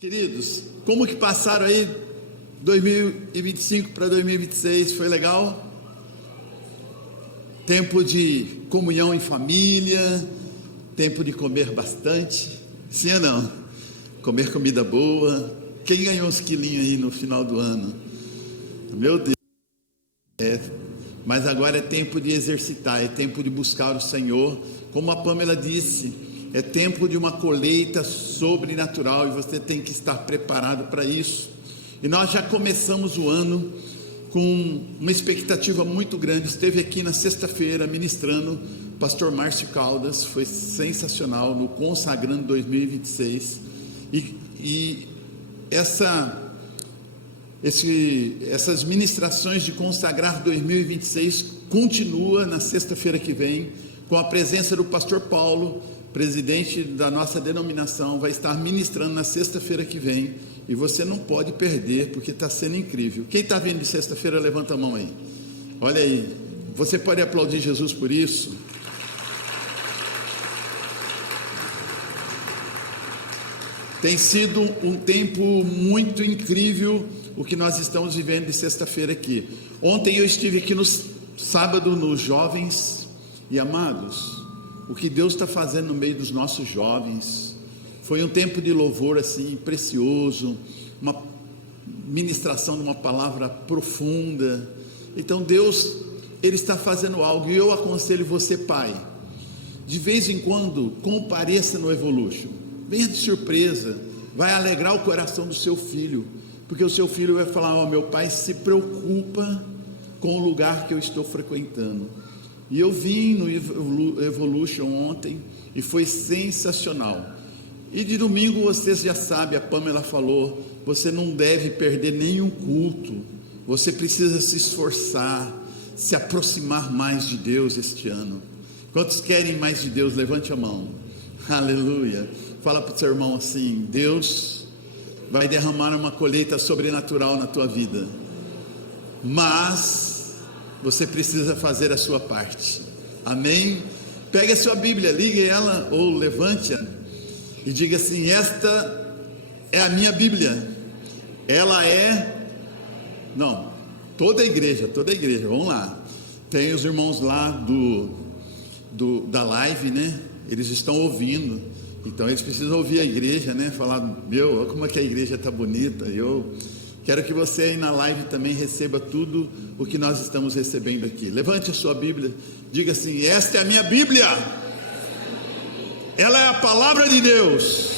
Queridos, como que passaram aí 2025 para 2026? Foi legal? Tempo de comunhão em família, tempo de comer bastante, sim ou não? Comer comida boa. Quem ganhou uns quilinhos aí no final do ano? Meu Deus. Mas agora é tempo de exercitar, é tempo de buscar o Senhor. Como a Pamela disse, é tempo de uma colheita sobrenatural e você tem que estar preparado para isso. E nós já começamos o ano com uma expectativa muito grande. Esteve aqui na sexta-feira ministrando o pastor Márcio Caldas, foi sensacional no Consagrando 2026. E essas ministrações de Consagrar 2026 continua na sexta-feira que vem, com a presença do pastor Paulo, presidente da nossa denominação, vai estar ministrando na sexta-feira que vem, e você não pode perder, porque está sendo incrível. Quem está vindo de sexta-feira, levanta a mão aí. Olha aí, você pode aplaudir Jesus por isso? Tem sido um tempo muito incrível o que nós estamos vivendo de sexta-feira aqui. Ontem eu estive aqui no sábado nos jovens, e amados, o que Deus está fazendo no meio dos nossos jovens, foi um tempo de louvor assim, precioso, uma ministração de uma palavra profunda. Então Deus, Ele está fazendo algo, e eu aconselho você, pai, de vez em quando, compareça no Evolution, venha de surpresa, vai alegrar o coração do seu filho, porque o seu filho vai falar: meu pai se preocupa com o lugar que eu estou frequentando. E eu vim no Evolution ontem, e foi sensacional. E de domingo, vocês já sabem, a Pamela falou, você não deve perder nenhum culto, você precisa se esforçar, se aproximar mais de Deus este ano. Quantos querem mais de Deus? Levante a mão. Aleluia. Fala para o seu irmão assim: Deus vai derramar uma colheita sobrenatural na tua vida, mas você precisa fazer a sua parte. Amém? Pegue a sua Bíblia, ligue ela ou levante-a e diga assim: esta é a minha Bíblia. Ela é... Não, toda a igreja, vamos lá. Tem os irmãos lá da live, né? Eles estão ouvindo, então eles precisam ouvir a igreja, né? Falar: meu, olha como é que a igreja está bonita. Eu quero que você aí na live também receba tudo o que nós estamos recebendo aqui. Levante a sua Bíblia, diga assim: esta é a minha Bíblia, ela é a palavra de Deus.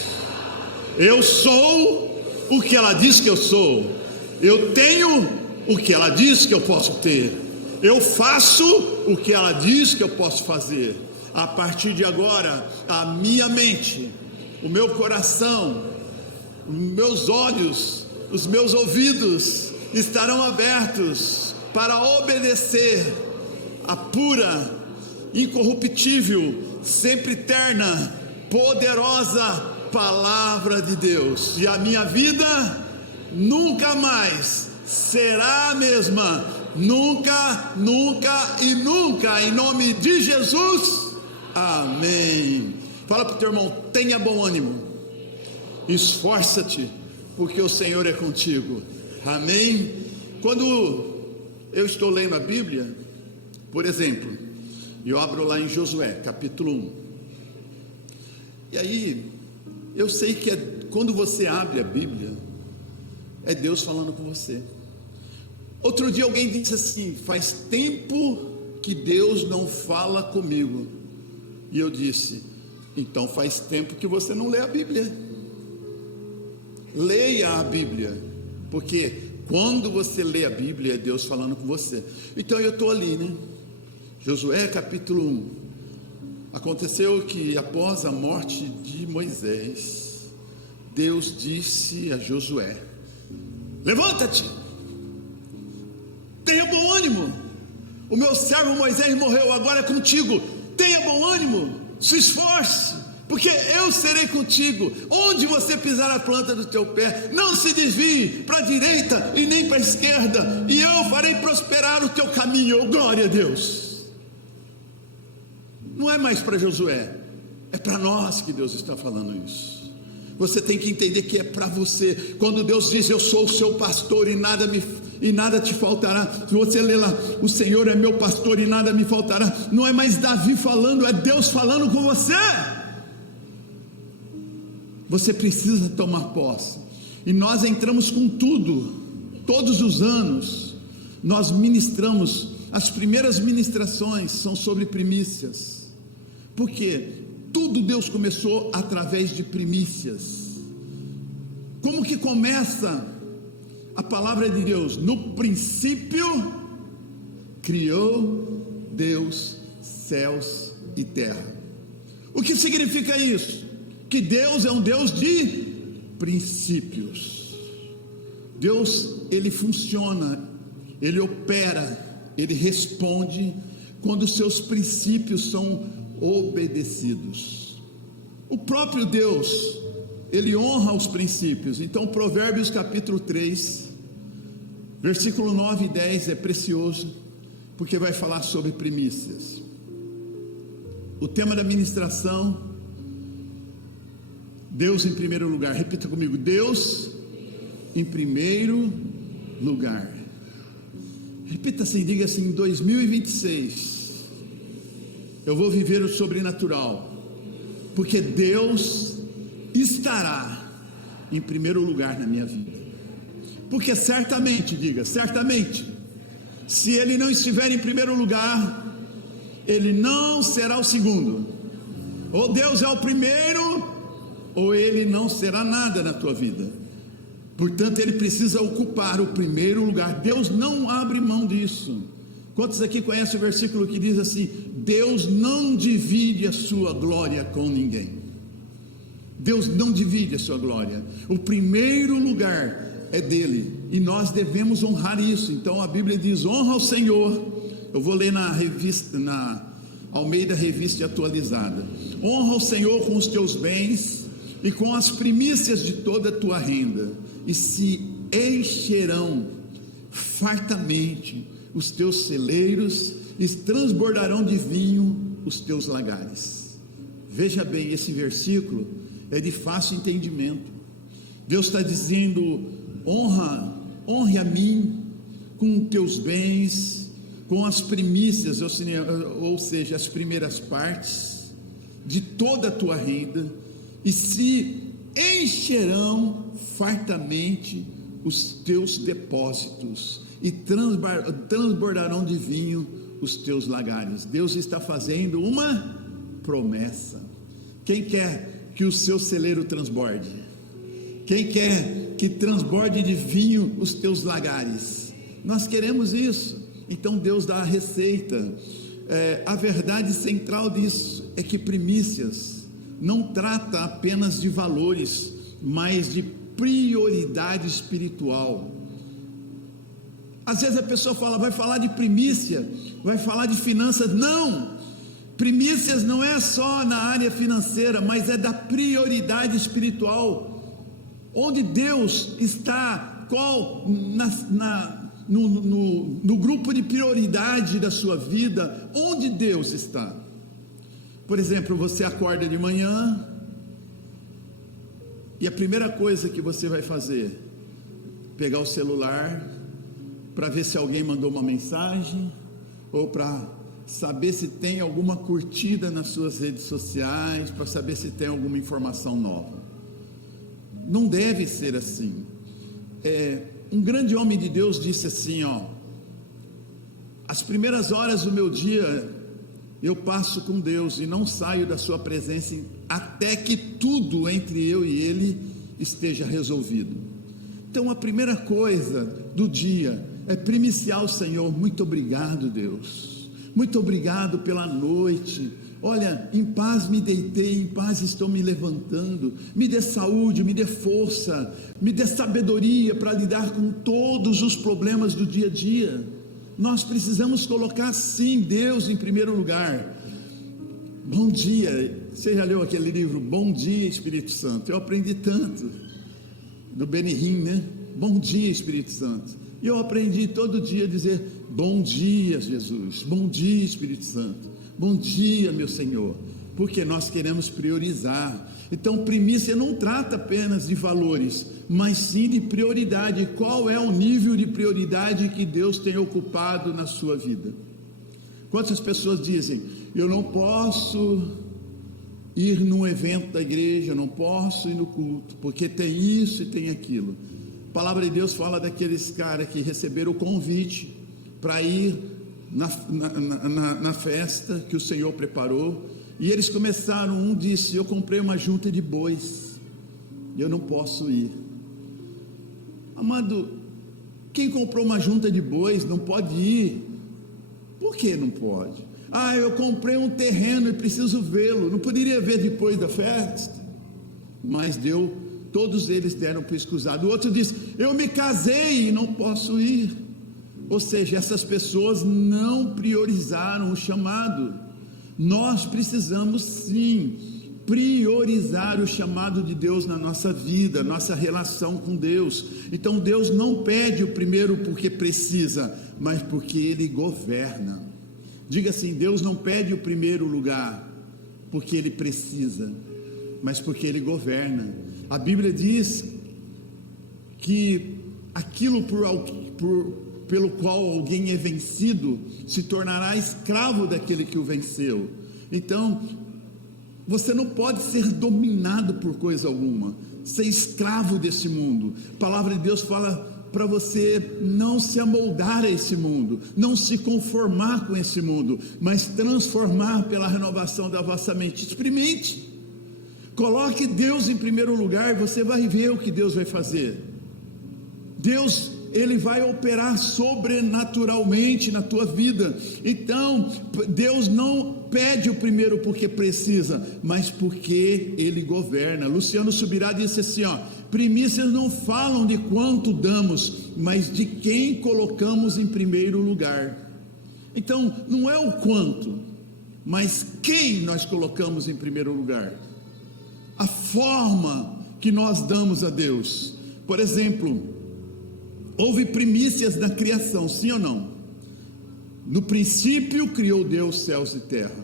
Eu sou o que ela diz que eu sou, eu tenho o que ela diz que eu posso ter, eu faço o que ela diz que eu posso fazer. A partir de agora, a minha mente, o meu coração, os meus olhos, os meus ouvidos estarão abertos para obedecer a pura, incorruptível, sempre eterna, poderosa palavra de Deus. E a minha vida nunca mais será a mesma, nunca, nunca e nunca, em nome de Jesus. Amém. Fala para o teu irmão: tenha bom ânimo, esforça-te, porque o Senhor é contigo. Amém. Quando eu estou lendo a Bíblia, por exemplo, eu abro lá em Josué capítulo 1, e aí eu sei que quando você abre a Bíblia, é Deus falando com você. Outro dia alguém disse assim: faz tempo que Deus não fala comigo. E eu disse: então faz tempo que você não lê a Bíblia. Leia a Bíblia, porque quando você lê a Bíblia, é Deus falando com você. Então eu estou ali, né? Josué capítulo 1. Aconteceu que após a morte de Moisés, Deus disse a Josué: levanta-te, tenha bom ânimo, o meu servo Moisés morreu, agora é contigo. Tenha bom ânimo, se esforce, porque eu serei contigo. Onde você pisar a planta do teu pé, não se desvie para a direita e nem para a esquerda, e eu farei prosperar o teu caminho. Glória a Deus. Não é mais para Josué, é para nós que Deus está falando isso. Você tem que entender que é para você. Quando Deus diz: eu sou o seu pastor e nada te faltará. Se você ler lá: o Senhor é meu pastor e nada me faltará, não é mais Davi falando, é Deus falando com você. Você precisa tomar posse. E nós entramos com tudo. Todos os anos nós ministramos. As primeiras ministrações são sobre primícias. Por quê? Tudo Deus começou através de primícias. Como que começa a palavra de Deus? No princípio criou Deus céus e terra. O que significa isso? Que Deus é um Deus de princípios. Deus, ele funciona, ele opera, ele responde quando os seus princípios são obedecidos. O próprio Deus, ele honra os princípios. Então Provérbios capítulo 3, versículo 9 e 10 é precioso, porque vai falar sobre primícias. O tema da ministração: Deus em primeiro lugar. Repita comigo: Deus em primeiro lugar. Repita assim, diga assim: em 2026 eu vou viver o sobrenatural, porque Deus estará em primeiro lugar na minha vida. Porque certamente, diga, certamente, se Ele não estiver em primeiro lugar, Ele não será o segundo. Ou Deus é o primeiro, ou Ele não será nada na tua vida. Portanto, Ele precisa ocupar o primeiro lugar. Deus não abre mão disso. Quantos aqui conhecem o versículo que diz assim: Deus não divide a sua glória com ninguém? Deus não divide a sua glória. O primeiro lugar é dele, e nós devemos honrar isso. Então a Bíblia diz: honra ao Senhor. Eu vou ler na revista, na Almeida Revista Atualizada: honra ao Senhor com os teus bens e com as primícias de toda a tua renda, e se encherão fartamente os teus celeiros, e transbordarão de vinho os teus lagares. Veja bem, esse versículo é de fácil entendimento. Deus está dizendo: honre a mim com teus bens, com as primícias, ou seja, as primeiras partes de toda a tua renda, e se encherão fartamente os teus depósitos, e transbordarão de vinho os teus lagares. Deus está fazendo uma promessa. Quem quer que o seu celeiro transborde? Quem quer que transborde de vinho os teus lagares? Nós queremos isso. Então Deus dá a receita. A verdade central disso é que primícias não trata apenas de valores, mas de prioridade espiritual. Às vezes a pessoa fala: vai falar de primícia, vai falar de finanças. Não, primícias não é só na área financeira, mas é da prioridade espiritual. Onde Deus está, no grupo de prioridade da sua vida, onde Deus está? Por exemplo, você acorda de manhã, e a primeira coisa que você vai fazer: pegar o celular para ver se alguém mandou uma mensagem, ou para saber se tem alguma curtida nas suas redes sociais, para saber se tem alguma informação nova. Não deve ser assim. Um grande homem de Deus disse assim: as primeiras horas do meu dia eu passo com Deus e não saio da sua presença até que tudo entre eu e Ele esteja resolvido. Então a primeira coisa do dia é primiciar o Senhor. Muito obrigado, Deus, muito obrigado pela noite. Olha, em paz me deitei, em paz estou me levantando. Me dê saúde, me dê força, me dê sabedoria para lidar com todos os problemas do dia a dia. Nós precisamos colocar sim Deus em primeiro lugar. Bom dia. Você já leu aquele livro Bom Dia Espírito Santo? Eu aprendi tanto do Benihim, né? Bom dia Espírito Santo. E eu aprendi todo dia a dizer: bom dia Jesus, bom dia Espírito Santo, bom dia meu Senhor. Porque nós queremos priorizar. Então, primícia não trata apenas de valores, mas sim de prioridade. Qual é o nível de prioridade que Deus tem ocupado na sua vida? Quantas pessoas dizem: eu não posso ir num evento da igreja, eu não posso ir no culto, porque tem isso e tem aquilo. A palavra de Deus fala daqueles caras que receberam o convite para ir na festa que o Senhor preparou, e eles começaram. Um disse: eu comprei uma junta de bois, eu não posso ir. Amado, quem comprou uma junta de bois não pode ir. Por que não pode? Eu comprei um terreno e preciso vê-lo, não poderia ver depois da festa? Mas todos eles deram para escusado. O outro disse: eu me casei e não posso ir. Ou seja, essas pessoas não priorizaram o chamado. Nós precisamos sim priorizar o chamado de Deus na nossa vida, nossa relação com Deus. Então Deus não pede o primeiro porque precisa, mas porque Ele governa. Diga assim: Deus não pede o primeiro lugar porque Ele precisa, mas porque Ele governa. A Bíblia diz que aquilo pelo qual alguém é vencido se tornará escravo daquele que o venceu. Então, você não pode ser dominado por coisa alguma, ser escravo desse mundo. A palavra de Deus fala para você não se amoldar a esse mundo, não se conformar com esse mundo, mas transformar pela renovação da vossa mente. Experimente, coloque Deus em primeiro lugar e você vai ver o que Deus vai fazer. Deus, Ele vai operar sobrenaturalmente na tua vida. Então, Deus não pede o primeiro porque precisa, mas porque Ele governa. Luciano Subirá disse assim: primícias não falam de quanto damos, mas de quem colocamos em primeiro lugar. Então, não é o quanto, mas quem nós colocamos em primeiro lugar. A forma que nós damos a Deus. Por exemplo, houve primícias na criação, sim ou não? No princípio criou Deus céus e terra.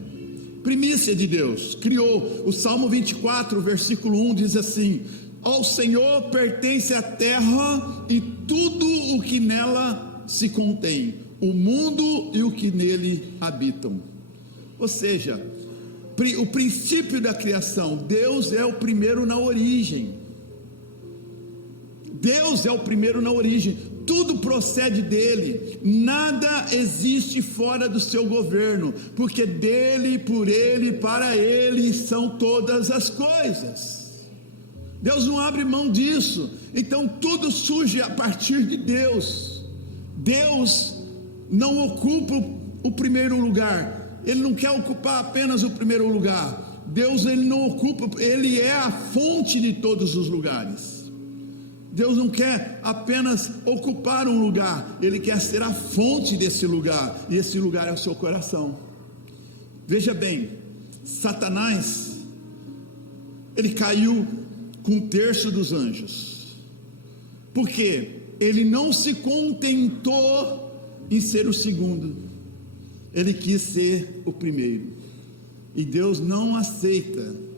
Primícia de Deus, criou. O Salmo 24, versículo 1 diz assim: ao Senhor pertence a terra e tudo o que nela se contém, o mundo e o que nele habitam. Ou seja, o princípio da criação, Deus é o primeiro na origem. Deus é o primeiro na origem, tudo procede dele, nada existe fora do seu governo, porque dele, por ele, para ele são todas as coisas. Deus não abre mão disso. Então tudo surge a partir de Deus. Deus não ocupa o primeiro lugar, Ele não quer ocupar apenas o primeiro lugar. Deus, Ele não ocupa, Ele é a fonte de todos os lugares. Deus não quer apenas ocupar um lugar, Ele quer ser a fonte desse lugar, e esse lugar é o seu coração. Veja bem, Satanás, ele caiu com um terço dos anjos, porque ele não se contentou em ser o segundo, ele quis ser o primeiro, e Deus não aceita.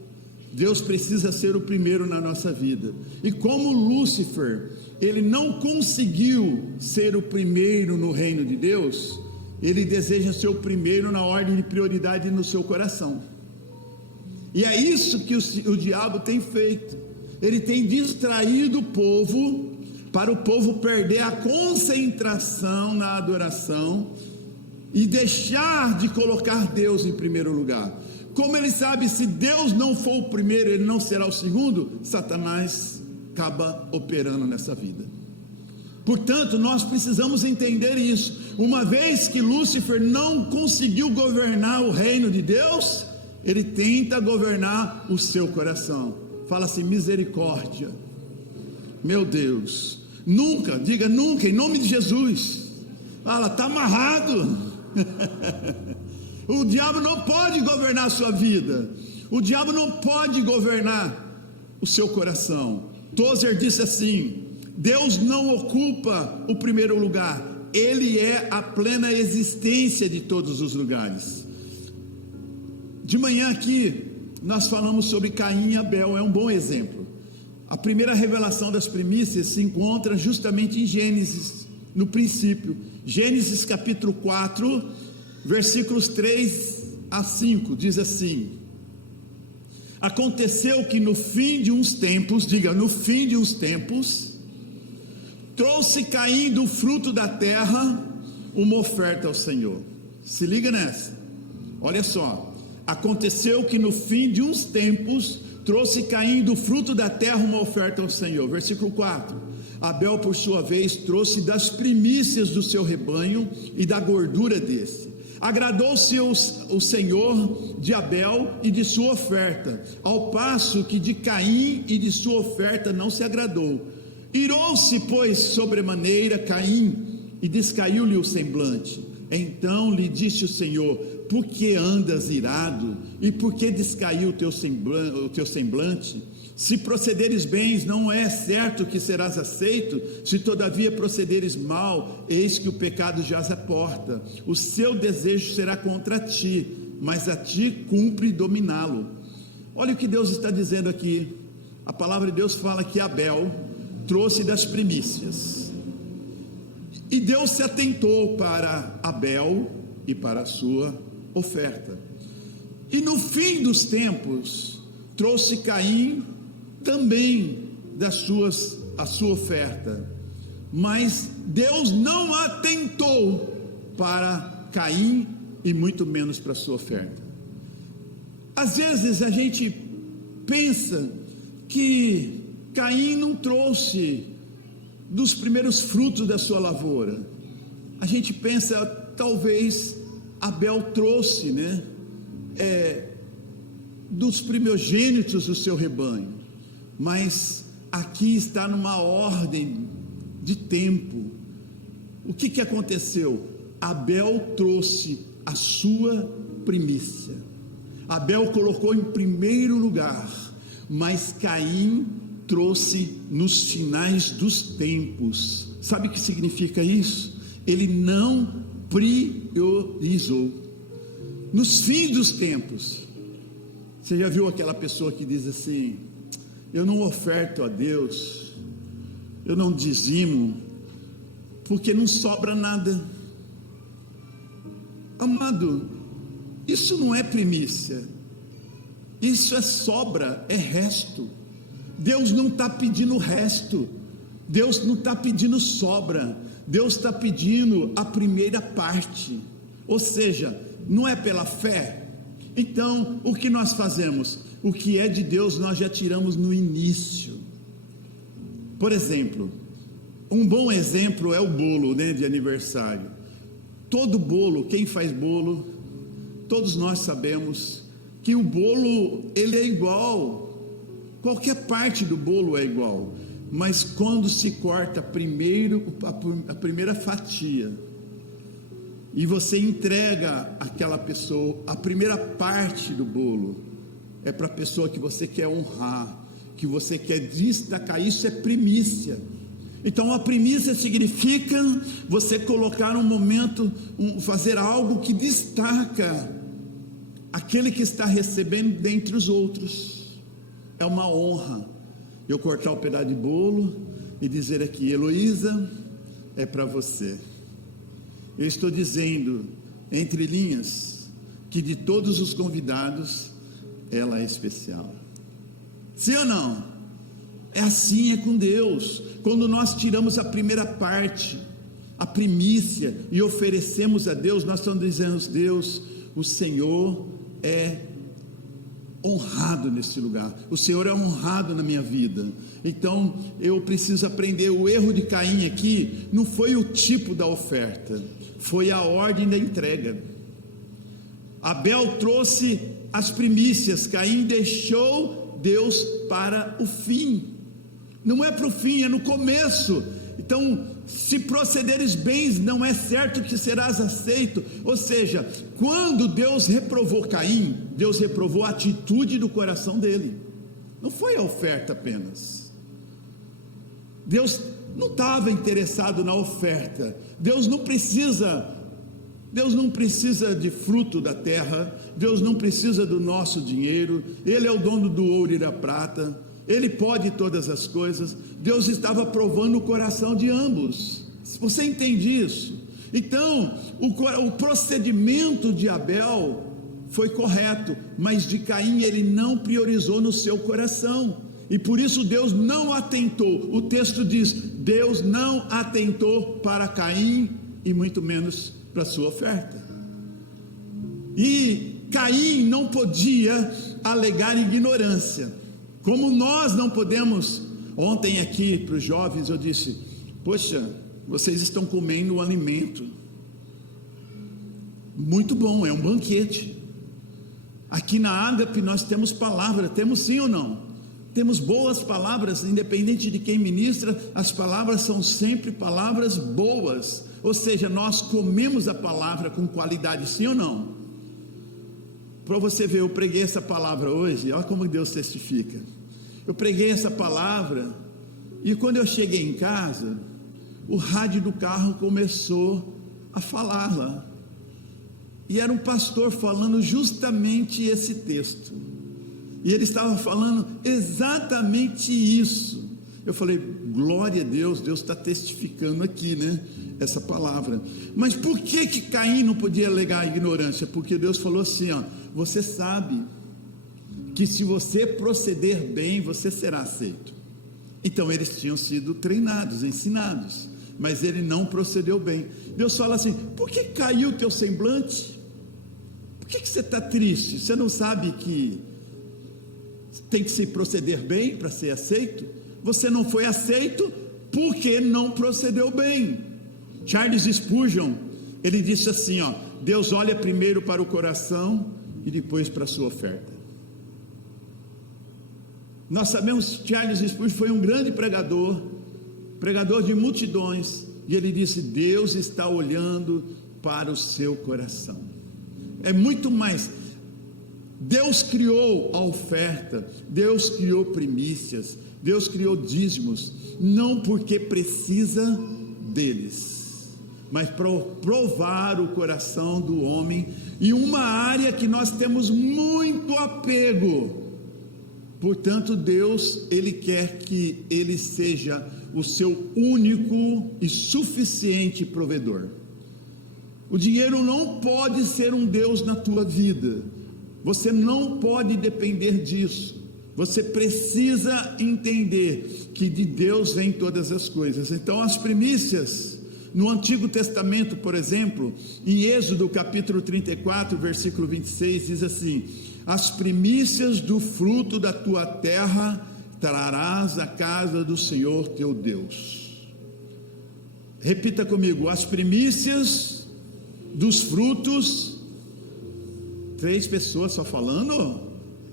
Deus precisa ser o primeiro na nossa vida. E como Lúcifer, ele não conseguiu ser o primeiro no reino de Deus, ele deseja ser o primeiro na ordem de prioridade no seu coração. E é isso que o diabo tem feito. Ele tem distraído o povo, para o povo perder a concentração na adoração e deixar de colocar Deus em primeiro lugar. Como ele sabe, se Deus não for o primeiro, ele não será o segundo, Satanás acaba operando nessa vida. Portanto, nós precisamos entender isso. Uma vez que Lúcifer não conseguiu governar o reino de Deus, ele tenta governar o seu coração. Fala assim: misericórdia, meu Deus, nunca, diga nunca, em nome de Jesus. Fala, está amarrado. O diabo não pode governar a sua vida, o diabo não pode governar o seu coração. Tozer disse assim: Deus não ocupa o primeiro lugar, Ele é a plena existência de todos os lugares. De manhã aqui, nós falamos sobre Caim e Abel, é um bom exemplo. A primeira revelação das primícias se encontra justamente em Gênesis, no princípio. Gênesis capítulo 4, versículos 3 a 5, diz assim: aconteceu que no fim de uns tempos, diga, no fim de uns tempos, trouxe Caim do fruto da terra uma oferta ao Senhor. Se liga nessa, olha só. Aconteceu que no fim de uns tempos, trouxe Caim do fruto da terra uma oferta ao Senhor. Versículo 4: Abel por sua vez trouxe das primícias do seu rebanho e da gordura desse. Agradou-se o Senhor de Abel e de sua oferta, ao passo que de Caim e de sua oferta não se agradou. Irou-se, pois, sobremaneira Caim, e descaiu-lhe o semblante. Então lhe disse o Senhor: por que andas irado? E por que descaiu o teu semblante? Se procederes bem, não é certo que serás aceito. Se todavia procederes mal, eis que o pecado jaz à porta. O seu desejo será contra ti, mas a ti cumpre dominá-lo. Olha o que Deus está dizendo aqui. A palavra de Deus fala que Abel trouxe das primícias, e Deus se atentou para Abel e para a sua oferta. E no fim dos tempos, trouxe Caim também a sua oferta, mas Deus não atentou para Caim e muito menos para a sua oferta. Às vezes a gente pensa que Caim não trouxe dos primeiros frutos da sua lavoura. A gente pensa, talvez Abel trouxe, dos primogênitos do seu rebanho, mas aqui está numa ordem de tempo. O que aconteceu? Abel trouxe a sua primícia, Abel colocou em primeiro lugar, mas Caim trouxe nos finais dos tempos. Sabe o que significa isso? Ele não priorizou. Nos fins dos tempos. Você já viu aquela pessoa que diz assim: eu não oferto a Deus, eu não dizimo, porque não sobra nada. Amado, isso não é primícia, isso é sobra, é resto. Deus não está pedindo resto, Deus não está pedindo sobra, Deus está pedindo a primeira parte. Ou seja, não é pela fé. Então o que nós fazemos? O que é de Deus nós já tiramos no início. Por exemplo, um bom exemplo é o bolo, de aniversário. Todo bolo, quem faz bolo, todos nós sabemos que o bolo ele é igual. Qualquer parte do bolo é igual, mas quando se corta primeiro a primeira fatia e você entrega àquela pessoa a primeira parte do bolo, é para a pessoa que você quer honrar, que você quer destacar. Isso é primícia. Então a primícia significa você colocar um momento, fazer algo que destaca aquele que está recebendo dentre os outros. É uma honra eu cortar um pedaço de bolo e dizer aqui: Heloísa, é para você. Eu estou dizendo, entre linhas, que de todos os convidados, ela é especial. Sim ou não? É assim, é com Deus. Quando nós tiramos a primeira parte, a primícia, e oferecemos a Deus, nós estamos dizendo: Deus, o Senhor é honrado nesse lugar, o Senhor é honrado na minha vida. Então eu preciso aprender. O erro de Caim aqui não foi o tipo da oferta, foi a ordem da entrega. Abel trouxe as primícias, Caim deixou Deus para o fim. Não é para o fim, é no começo. Então, se procederes bem, não é certo que serás aceito. Ou seja, quando Deus reprovou Caim, Deus reprovou a atitude do coração dele, não foi a oferta apenas. Deus não estava interessado na oferta. Deus não precisa Deus não precisa de fruto da terra, Deus não precisa do nosso dinheiro, Ele é o dono do ouro e da prata, Ele pode todas as coisas. Deus estava provando o coração de ambos. Você entende isso? Então, o procedimento de Abel foi correto, mas de Caim ele não priorizou no seu coração, e por isso Deus não atentou. O texto diz: Deus não atentou para Caim, e muito menos para a sua oferta. E Caim não podia alegar ignorância, como nós não podemos. Ontem aqui para os jovens eu disse: poxa, vocês estão comendo um alimento muito bom, é um banquete. Aqui na Ágape nós temos palavra, temos sim ou não? Temos boas palavras, independente de quem ministra, as palavras são sempre palavras boas, ou seja, nós comemos a palavra com qualidade, sim ou não? Para você ver, eu preguei essa palavra hoje, olha como Deus testifica. Eu preguei essa palavra, e quando eu cheguei em casa, o rádio do carro começou a falar lá, e era um pastor falando justamente esse texto, e ele estava falando exatamente isso. Eu falei: glória a Deus, Deus está testificando aqui, né, essa palavra. Mas por que Caim não podia alegar a ignorância? Porque Deus falou assim: ó, você sabe que se você proceder bem, você será aceito. Então eles tinham sido treinados, ensinados, mas ele não procedeu bem. Deus fala assim: por que caiu o teu semblante? Por que você está triste? Você não sabe que tem que se proceder bem para ser aceito? Você não foi aceito porque não procedeu bem. Charles Spurgeon, ele disse assim, ó: Deus olha primeiro para o coração e depois para a sua oferta. Nós sabemos que Charles Spurgeon foi um grande pregador de multidões, e ele disse: Deus está olhando para o seu coração. É muito mais. Deus criou a oferta, Deus criou primícias, Deus criou dízimos, não porque precisa deles, mas para provar o coração do homem, e uma área que nós temos muito apego. Portanto, Deus, Ele quer que Ele seja o seu único e suficiente provedor. O dinheiro não pode ser um Deus na tua vida, você não pode depender disso. Você precisa entender que de Deus vem todas as coisas. Então as primícias, no Antigo Testamento, por exemplo, em Êxodo capítulo 34, versículo 26, diz assim: as primícias do fruto da tua terra trarás à casa do Senhor teu Deus. Repita comigo: as primícias dos frutos. 3 pessoas só falando?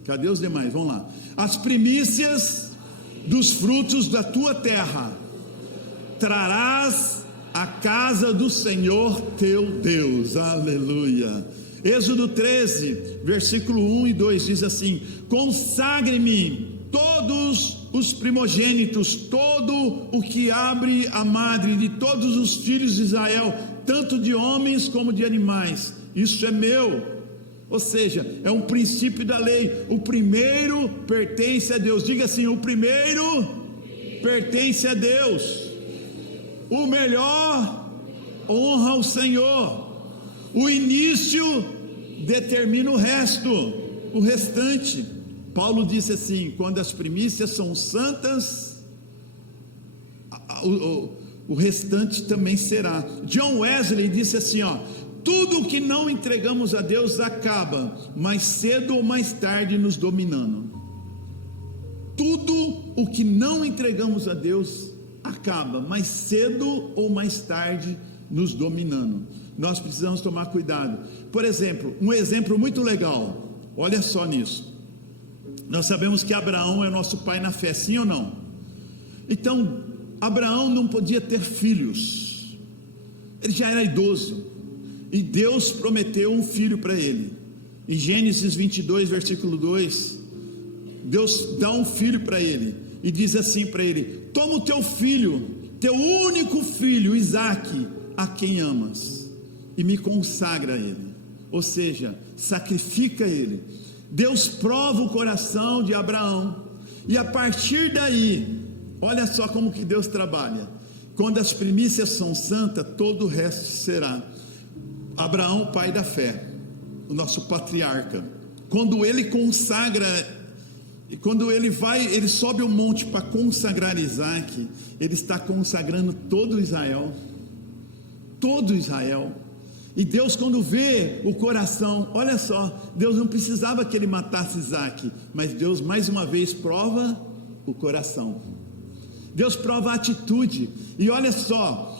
Cadê os demais? Vamos lá. As primícias dos frutos da tua terra trarás à casa do Senhor teu Deus. Aleluia. Êxodo 13, versículo 1 e 2 diz assim: consagre-me todos os primogênitos, todo o que abre a madre de todos os filhos de Israel, tanto de homens como de animais, isso é meu. Ou seja, é um princípio da lei. O primeiro pertence a Deus. Diga assim: o primeiro pertence a Deus. O melhor honra o Senhor. O início determina o resto, o restante. Paulo disse assim: quando as primícias são santas, o restante também será. John Wesley disse assim, ó: tudo que não entregamos a Deus acaba, mais cedo ou mais tarde, nos dominando. Tudo o que não entregamos a Deus acaba, mais cedo ou mais tarde, nos dominando. Nós precisamos tomar cuidado. Por exemplo, um exemplo muito legal, olha só nisso. Nós sabemos que Abraão é nosso pai na fé, sim ou não? Então, Abraão não podia ter filhos, ele já era idoso, e Deus prometeu um filho para ele. Em Gênesis 22, versículo 2, Deus dá um filho para ele, e diz assim para ele: toma o teu filho, teu único filho, Isaque, a quem amas, e me consagra a Ele, ou seja, sacrifica Ele. Deus prova o coração de Abraão, e a partir daí, olha só como que Deus trabalha. Quando as primícias são santas, todo o resto será. Abraão, pai da fé, o nosso patriarca, quando ele consagra, quando ele sobe o monte para consagrar Isaac, ele está consagrando todo Israel, e Deus, quando vê o coração, olha só, Deus não precisava que ele matasse Isaac, mas Deus mais uma vez prova o coração, Deus prova a atitude, e olha só,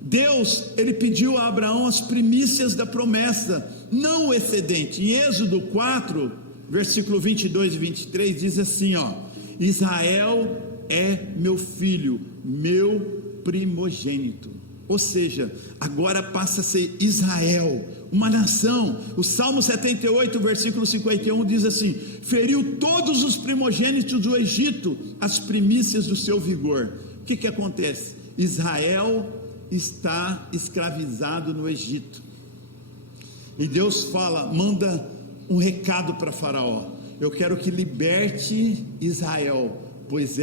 Deus, ele pediu a Abraão as primícias da promessa, não o excedente. Em Êxodo 4, versículo 22 e 23, diz assim, ó: Israel é meu filho, meu primogênito. Ou seja, agora passa a ser Israel, uma nação. O Salmo 78, versículo 51 diz assim: feriu todos os primogênitos do Egito, as primícias do seu vigor. O que acontece? Israel está escravizado no Egito, e Deus manda um recado para Faraó: eu quero que liberte Israel, pois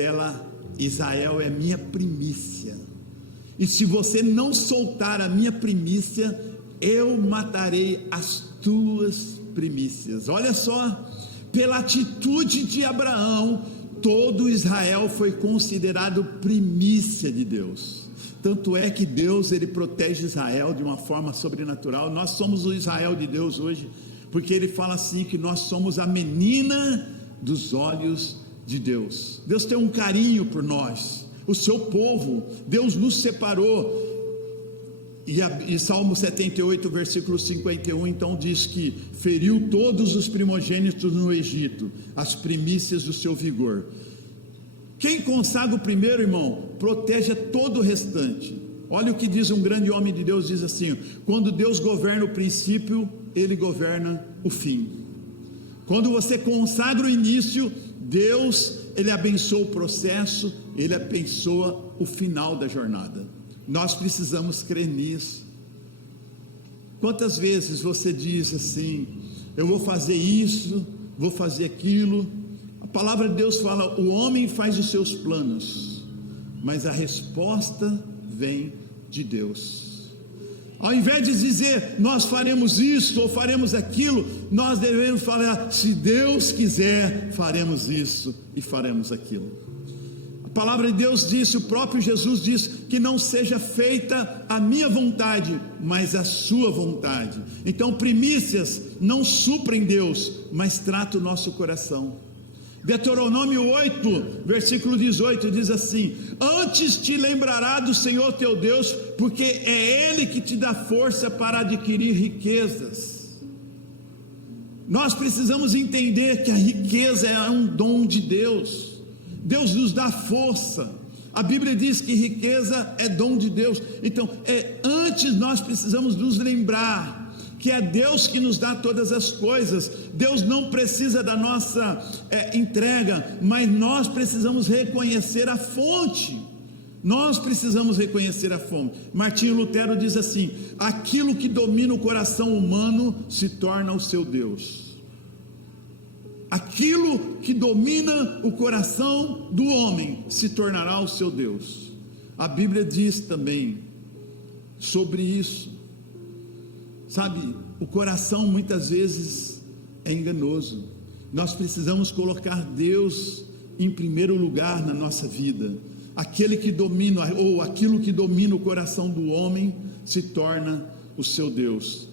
Israel é minha primícia, e se você não soltar a minha primícia, eu matarei as tuas primícias. Olha só, pela atitude de Abraão, todo Israel foi considerado primícia de Deus. Tanto é que Deus, ele protege Israel de uma forma sobrenatural. Nós somos o Israel de Deus hoje, porque ele fala assim, que nós somos a menina dos olhos de Deus. Deus tem um carinho por nós, o seu povo. Deus nos separou, e Salmo 78, versículo 51, então diz que feriu todos os primogênitos no Egito, as primícias do seu vigor. Quem consagra o primeiro, irmão, protege todo o restante. Olha o que diz um grande homem de Deus, diz assim: quando Deus governa o princípio, ele governa o fim. Quando você consagra o início, Deus, ele abençoa o processo, ele abençoa o final da jornada. Nós precisamos crer nisso. Quantas vezes você diz assim: eu vou fazer isso, vou fazer aquilo. A palavra de Deus fala: o homem faz os seus planos, mas a resposta vem de Deus. Ao invés de dizer nós faremos isso ou faremos aquilo, nós devemos falar: se Deus quiser, faremos isso e faremos aquilo. A palavra de Deus disse, o próprio Jesus disse, que não seja feita a minha vontade, mas a sua vontade. Então primícias não suprem Deus, mas tratam o nosso coração. Deuteronômio 8, versículo 18 diz assim: antes te lembrará do Senhor teu Deus, porque é Ele que te dá força para adquirir riquezas. Nós precisamos entender que a riqueza é um dom de Deus. Deus nos dá força. A Bíblia diz que riqueza é dom de Deus. Então, antes nós precisamos nos lembrar que é Deus que nos dá todas as coisas. Deus não precisa da nossa entrega, mas nós precisamos reconhecer a fonte. Nós precisamos reconhecer a fonte. Martinho Lutero diz assim: aquilo que domina o coração humano se torna o seu Deus. Aquilo que domina o coração do homem se tornará o seu Deus. A Bíblia diz também sobre isso. Sabe, o coração muitas vezes é enganoso. Nós precisamos colocar Deus em primeiro lugar na nossa vida. Aquele que domina, ou aquilo que domina o coração do homem, se torna o seu Deus.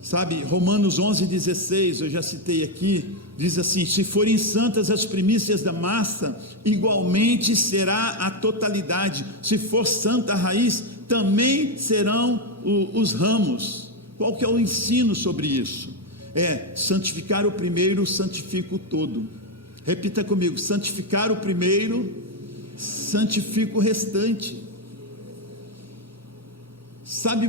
Sabe, Romanos 11,16, eu já citei aqui, diz assim: se forem santas as primícias da massa, igualmente será a totalidade. Se for santa a raiz, também serão os ramos. Qual que é o ensino sobre isso? Santificar o primeiro, santifica o todo. Repita comigo: santificar o primeiro, santifica o restante. Sabe,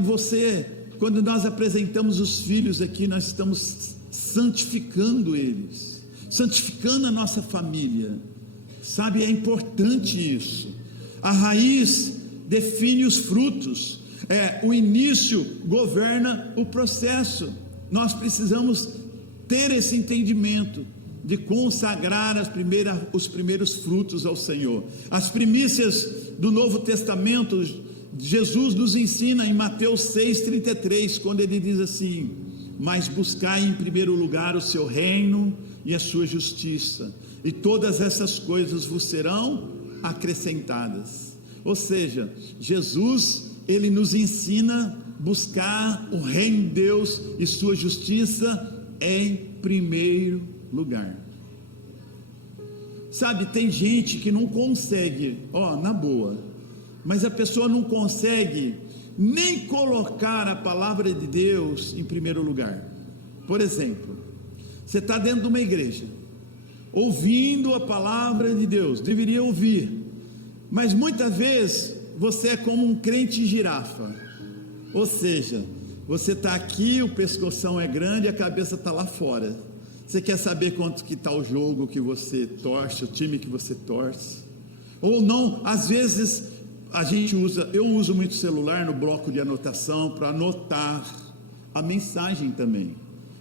quando nós apresentamos os filhos aqui, nós estamos santificando eles, santificando a nossa família. Sabe, é importante isso. A raiz define os frutos. O início governa o processo. Nós precisamos ter esse entendimento de consagrar os primeiros frutos ao Senhor. As primícias do Novo Testamento, Jesus nos ensina em Mateus 6,33, quando ele diz assim: mas buscai em primeiro lugar o seu reino e a sua justiça, e todas essas coisas vos serão acrescentadas. Ou seja, Jesus, ele nos ensina buscar o reino de Deus e sua justiça em primeiro lugar. Sabe, tem gente que não consegue, na boa, mas a pessoa não consegue nem colocar a palavra de Deus em primeiro lugar. Por exemplo, você está dentro de uma igreja, ouvindo a palavra de Deus, deveria ouvir, mas muitas vezes você é como um crente girafa, ou seja, você está aqui, o pescoção é grande e a cabeça está lá fora. Você quer saber quanto que está o jogo que você torce, o time que você torce, ou não? Às vezes eu uso muito celular no bloco de anotação para anotar a mensagem também,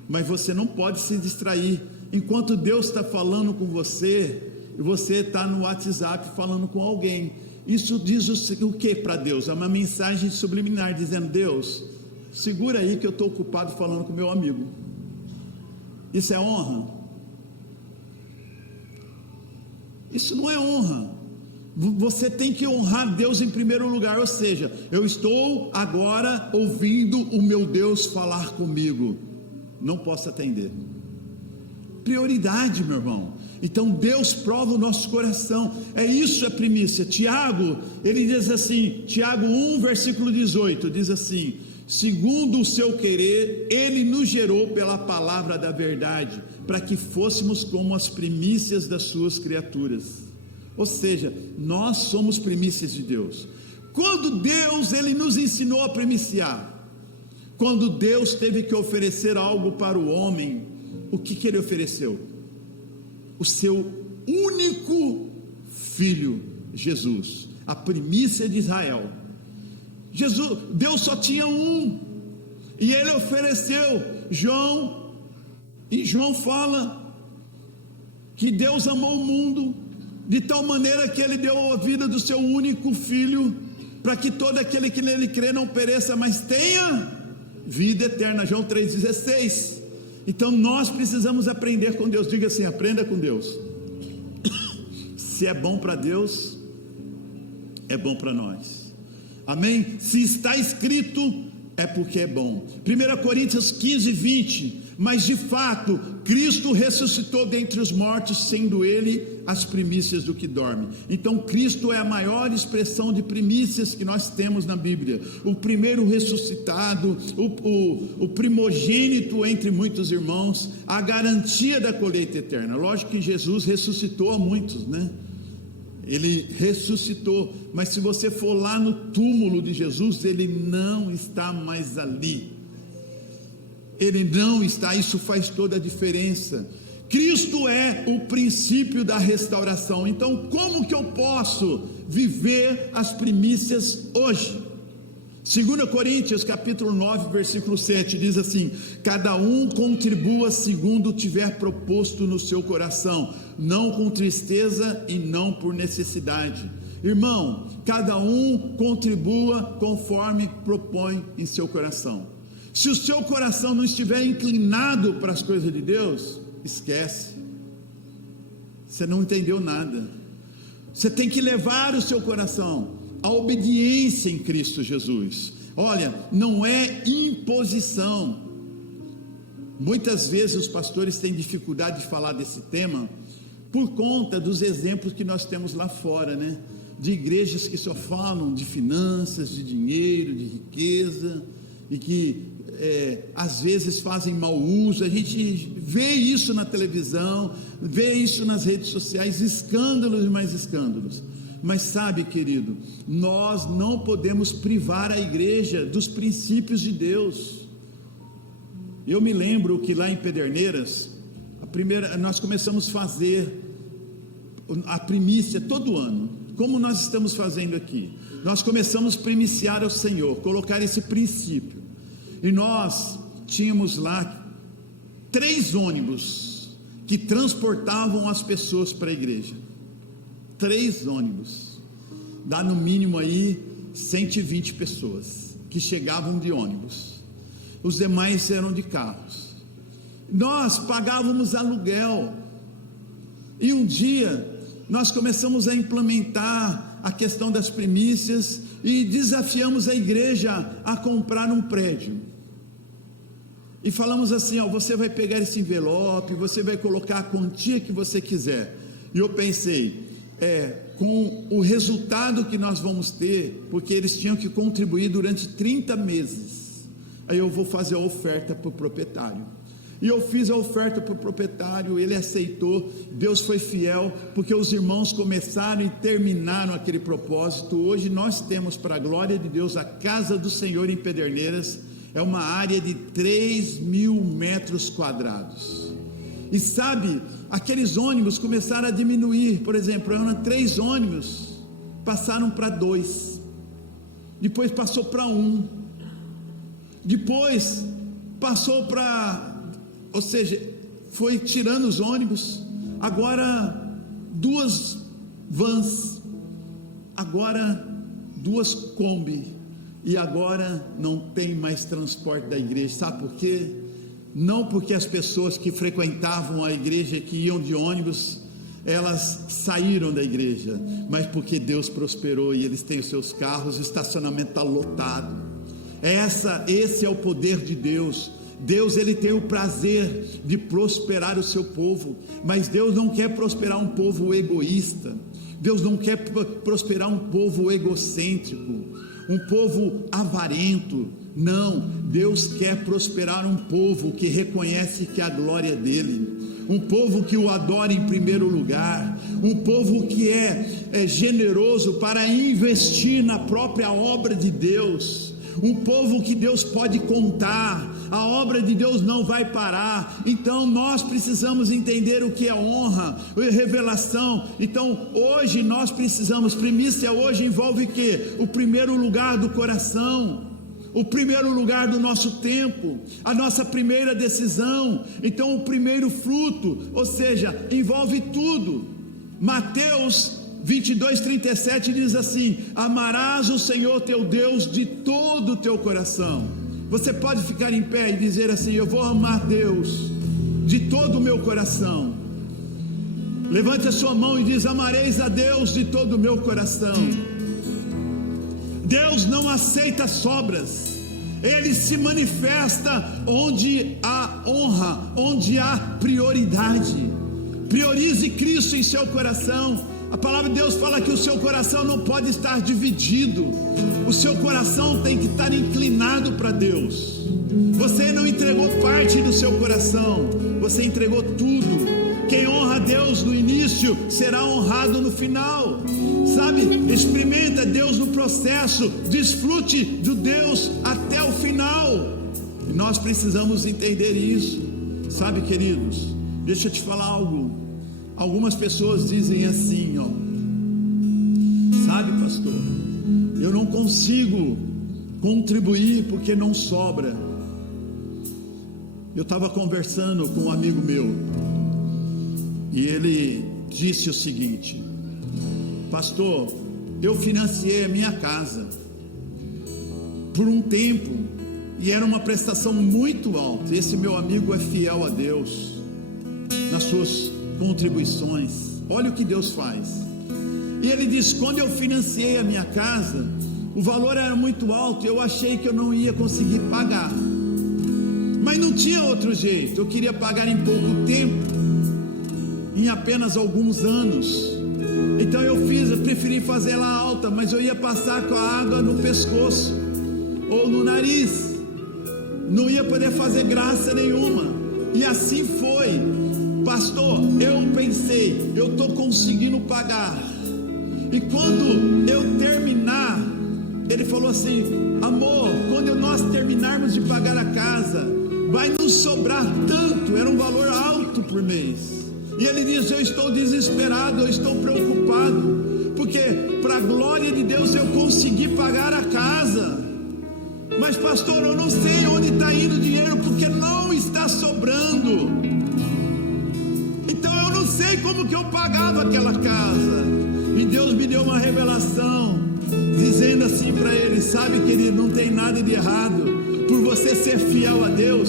mas você não pode se distrair, enquanto Deus está falando com você, e você está no WhatsApp falando com alguém. Isso diz o que para Deus? É uma mensagem subliminar, dizendo: Deus, segura aí que eu estou ocupado falando com meu amigo. Isso é honra? Isso não é honra. Você tem que honrar Deus em primeiro lugar, ou seja, eu estou agora ouvindo o meu Deus falar comigo, não posso atender. Prioridade, meu irmão. Então Deus prova o nosso coração, isso é primícia. Tiago, ele diz assim, Tiago 1 versículo 18, diz assim: segundo o seu querer, ele nos gerou pela palavra da verdade, para que fôssemos como as primícias das suas criaturas. Ou seja, nós somos primícias de Deus. Quando Deus, ele nos ensinou a primiciar, quando Deus teve que oferecer algo para o homem, o que ele ofereceu? O seu único filho, Jesus, a primícia de Israel. Deus só tinha um, e ele ofereceu. João fala que Deus amou o mundo de tal maneira que ele deu a vida do seu único filho, para que todo aquele que nele crê não pereça, mas tenha vida eterna. João 3,16. Então nós precisamos aprender com Deus. Diga assim: aprenda com Deus. Se é bom para Deus, é bom para nós. Amém? Se está escrito, é porque é bom. 1 Coríntios 15:20. Mas de fato, Cristo ressuscitou dentre os mortos, sendo ele as primícias do que dorme. Então Cristo é a maior expressão de primícias que nós temos na Bíblia. O primeiro ressuscitado, o primogênito entre muitos irmãos, a garantia da colheita eterna. Lógico que Jesus ressuscitou a muitos, né? Ele ressuscitou, mas se você for lá no túmulo de Jesus, ele não está mais ali. Ele não está, isso faz toda a diferença. Cristo é o princípio da restauração. Então, como que eu posso viver as primícias hoje? 2 Coríntios capítulo 9 versículo 7 diz assim: cada um contribua segundo tiver proposto no seu coração, não com tristeza e não por necessidade. Irmão, cada um contribua conforme propõe em seu coração. Se o seu coração não estiver inclinado para as coisas de Deus, esquece, você não entendeu nada. Você tem que levar o seu coração à obediência em Cristo Jesus. Olha, não é imposição. Muitas vezes os pastores têm dificuldade de falar desse tema por conta dos exemplos que nós temos lá fora, né? De igrejas que só falam de finanças, de dinheiro, de riqueza, e que às vezes fazem mau uso. A gente vê isso na televisão, vê isso nas redes sociais, escândalos e mais escândalos. Mas sabe, querido, nós não podemos privar a igreja dos princípios de Deus. Eu me lembro que lá em Pederneiras, nós começamos a fazer a primícia todo ano. como nós estamos fazendo aqui? Nós começamos a primiciar ao Senhor, colocar esse princípio, e nós tínhamos lá 3 ônibus que transportavam as pessoas para a igreja. 3 ônibus, dá no mínimo aí 120 pessoas que chegavam de ônibus, os demais eram de carros. Nós pagávamos aluguel, e um dia nós começamos a implementar a questão das primícias e desafiamos a igreja a comprar um prédio. E falamos assim: ó, você vai pegar esse envelope, você vai colocar a quantia que você quiser. E eu pensei, com o resultado que nós vamos ter, porque eles tinham que contribuir durante 30 meses, aí eu vou fazer a oferta para o proprietário. E eu fiz a oferta para o proprietário, ele aceitou, Deus foi fiel, porque os irmãos começaram e terminaram aquele propósito. Hoje nós temos, para a glória de Deus, a Casa do Senhor em Pederneiras, é uma área de 3.000 metros quadrados, e sabe, aqueles ônibus começaram a diminuir. Por exemplo, eram 3 ônibus, passaram para 2, depois passou para 1, depois passou para... Ou seja, foi tirando os ônibus, agora 2 vans, agora 2 Kombi, e agora não tem mais transporte da igreja. Sabe por quê? Não porque as pessoas que frequentavam a igreja, que iam de ônibus, elas saíram da igreja, mas porque Deus prosperou e eles têm os seus carros, o estacionamento está lotado. Esse é o poder de Deus. Deus, ele tem o prazer de prosperar o seu povo, mas Deus não quer prosperar um povo egoísta. Deus não quer prosperar um povo egocêntrico, um povo avarento. Não, Deus quer prosperar um povo que reconhece que a glória é dele, um povo que o adora em primeiro lugar, um povo que é generoso para investir na própria obra de Deus, um povo que Deus pode contar. A obra de Deus não vai parar. Então nós precisamos entender o que é honra, revelação. Então hoje nós precisamos, primícia hoje envolve o quê? O primeiro lugar do coração, o primeiro lugar do nosso tempo, a nossa primeira decisão. Então o primeiro fruto, ou seja, envolve tudo. Mateus 22:37 diz assim: amarás o Senhor teu Deus de todo o teu coração. Você pode ficar em pé e dizer assim: eu vou amar Deus de todo o meu coração. Levante a sua mão e diz: amareis a Deus de todo o meu coração. Deus não aceita sobras, Ele se manifesta onde há honra, onde há prioridade. Priorize Cristo em seu coração. A palavra de Deus fala que o seu coração não pode estar dividido, o seu coração tem que estar inclinado para Deus. Você não entregou parte do seu coração, você entregou tudo. Quem honra a Deus no início será honrado no final. Sabe, experimenta Deus no processo, desfrute do Deus até o final. E nós precisamos entender isso. Sabe, queridos, deixa eu te falar algo. Algumas pessoas dizem assim, ó: sabe, pastor, eu não consigo contribuir porque não sobra. Eu estava conversando com um amigo meu, e ele disse o seguinte: pastor, eu financiei a minha casa por um tempo, e era uma prestação muito alta. Esse meu amigo é fiel a Deus nas suas contribuições. Olha o que Deus faz. E ele diz: quando eu financiei a minha casa, o valor era muito alto, eu achei que eu não ia conseguir pagar, mas não tinha outro jeito. Eu queria pagar em pouco tempo, em apenas alguns anos. Então eu preferi fazer ela alta, mas eu ia passar com a água no pescoço ou no nariz, não ia poder fazer graça nenhuma. E assim foi. Pastor, eu pensei, eu estou conseguindo pagar, e quando eu terminar, ele falou assim: amor, quando nós terminarmos de pagar a casa, vai nos sobrar tanto. Era um valor alto por mês. E ele diz: eu estou desesperado, eu estou preocupado, porque para a glória de Deus eu consegui pagar a casa. Mas pastor, eu não sei onde está indo o dinheiro, porque não está sobrando. Então eu não sei como que eu pagava aquela casa. E Deus me deu uma revelação, dizendo assim para ele: sabe, querido, não tem nada de errado. Por você ser fiel a Deus,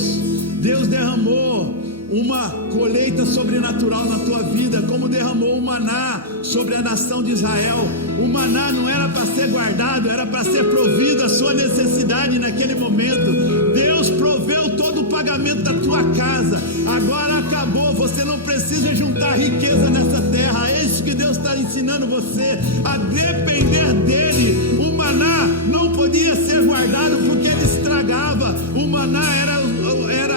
Deus derramou uma colheita sobrenatural na tua vida, como derramou o maná sobre a nação de Israel. O maná não era para ser guardado, era para ser provido a sua necessidade naquele momento. Deus proveu todo o pagamento da tua casa. Agora acabou, você não precisa juntar riqueza nessa terra. É isso que Deus está ensinando você, a depender dele. O maná não podia ser guardado porque ele estragava. O maná era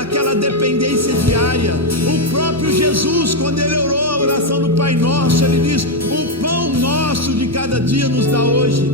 aquela dependência diária. O próprio Jesus, quando ele orou a oração do Pai Nosso, ele diz: o pão nosso de cada dia nos dá hoje.